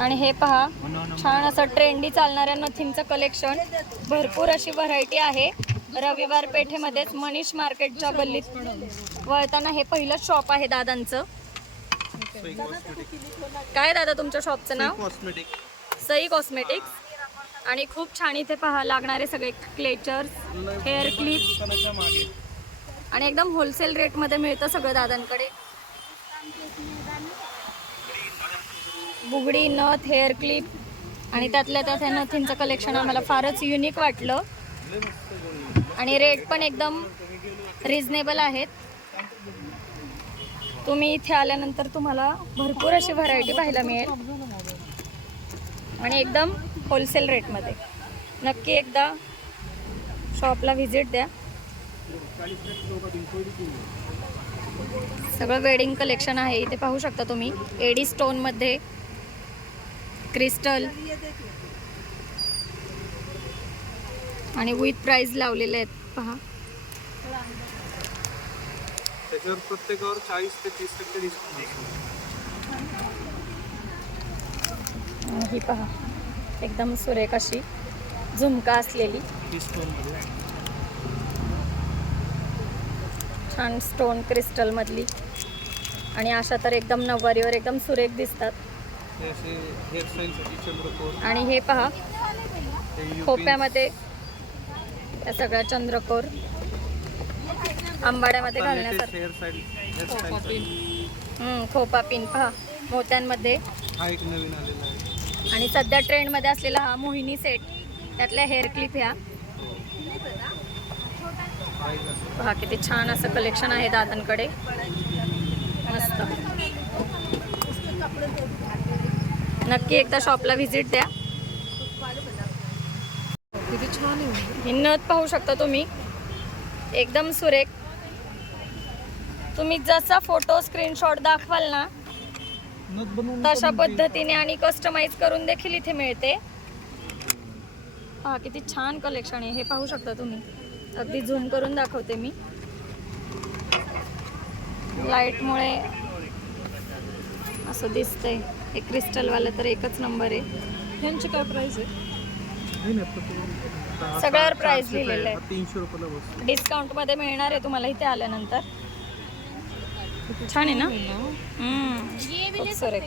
आणि हे पहा छान असं ट्रेंडी चालणाऱ्या नथींचं कलेक्शन भरपूर अशी व्हरायटी आहे. रविवार पेठेमध्येच मनीष मार्केटच्या गल्लीत वळताना हे पहिलं शॉप आहे दादांचं. काय दादा तुमच्या शॉपचं नाव? कॉस्मेटिक सई कॉस्मेटिक्स आणि खूप छान इथे पहा लागणारे सगळे क्लेचर्स हेअर क्लिप आणि एकदम होलसेल रेटमध्ये मिळतं सगळं दादांकडे. बुगडी नथ हेअर क्लिप आणि त्यातल्या त्यात ह्या नथींचं कलेक्शन आम्हाला फारच युनिक वाटलं. आणि रेट पण एकदम रिजनेबल आहेत. तुम्ही इथे आल्यानंतर तुम्हाला भरपूर अशी व्हरायटी पाहायला मिळेल. आणि एकदम होलसेल रेटमध्ये नक्की एकदा शॉपला व्हिजिट द्या. सगळं वेडिंग कलेक्शन आहे. इथे पाहू शकता तुम्ही. एडी स्टोनमध्ये क्रिस्टल. आणि विथ प्राइस लावलेले आहेत पहा. त्याच्यावर प्रत्येकावर चाळीस ते तीस टक्के डिस्काउंट आणि ही पहा एकदम सुरेख अशी झुमका असलेली. छान स्टोन क्रिस्टलमधली आणि अशा तर एकदम नऊवारीवर एकदम सुरेख दिसतात. हे असे हेअरस्टाईलसाठी चंद्रकोर. आणि हे पहा हे UP खोप्यामध्ये या सगळ्या चंद्रकोर आंबाड्यामध्ये आता latest घालण्यासाठी हम्म, खोपा पिन पहा मोत्यांमध्ये. हा एक नवीन आलेला आहे. आणि सध्या ट्रेंडमध्ये असलेला हा मोहिनी सेट त्यातल्या हेअर क्लिप ह्या. हा एक असं पहा किती छान असं कलेक्शन आहे दादांकडे. मस्त. नक्की एकदा शॉपला व्हिजिट द्या. किती छान आहे. ही नथ पाहू शकता तुम्ही. एकदम सुरेख. तुम्ही जसा फोटो स्क्रीनशॉट दाखवाल ना तशा पद्धतीने आणि कस्टमाइज करून देखील इथे मिळते. पहा किती छान कलेक्शन आहे. हे पाहू शकता तुम्ही. अगदी झूम करून दाखवते मी. लाईटमुळे असं दिसतंय. हे क्रिस्टलवालं तर एकच नंबर आहे. ह्यांची काय प्राइस आहे? सगळ्यावर price लिहिलेलं आहे. तीनशे रुपयाला बसतो. डिस्काउंटमध्ये मिळणार आहे तुम्हाला इथे आल्यानंतर. छान आहे ना? हम्म, खूप सुरेख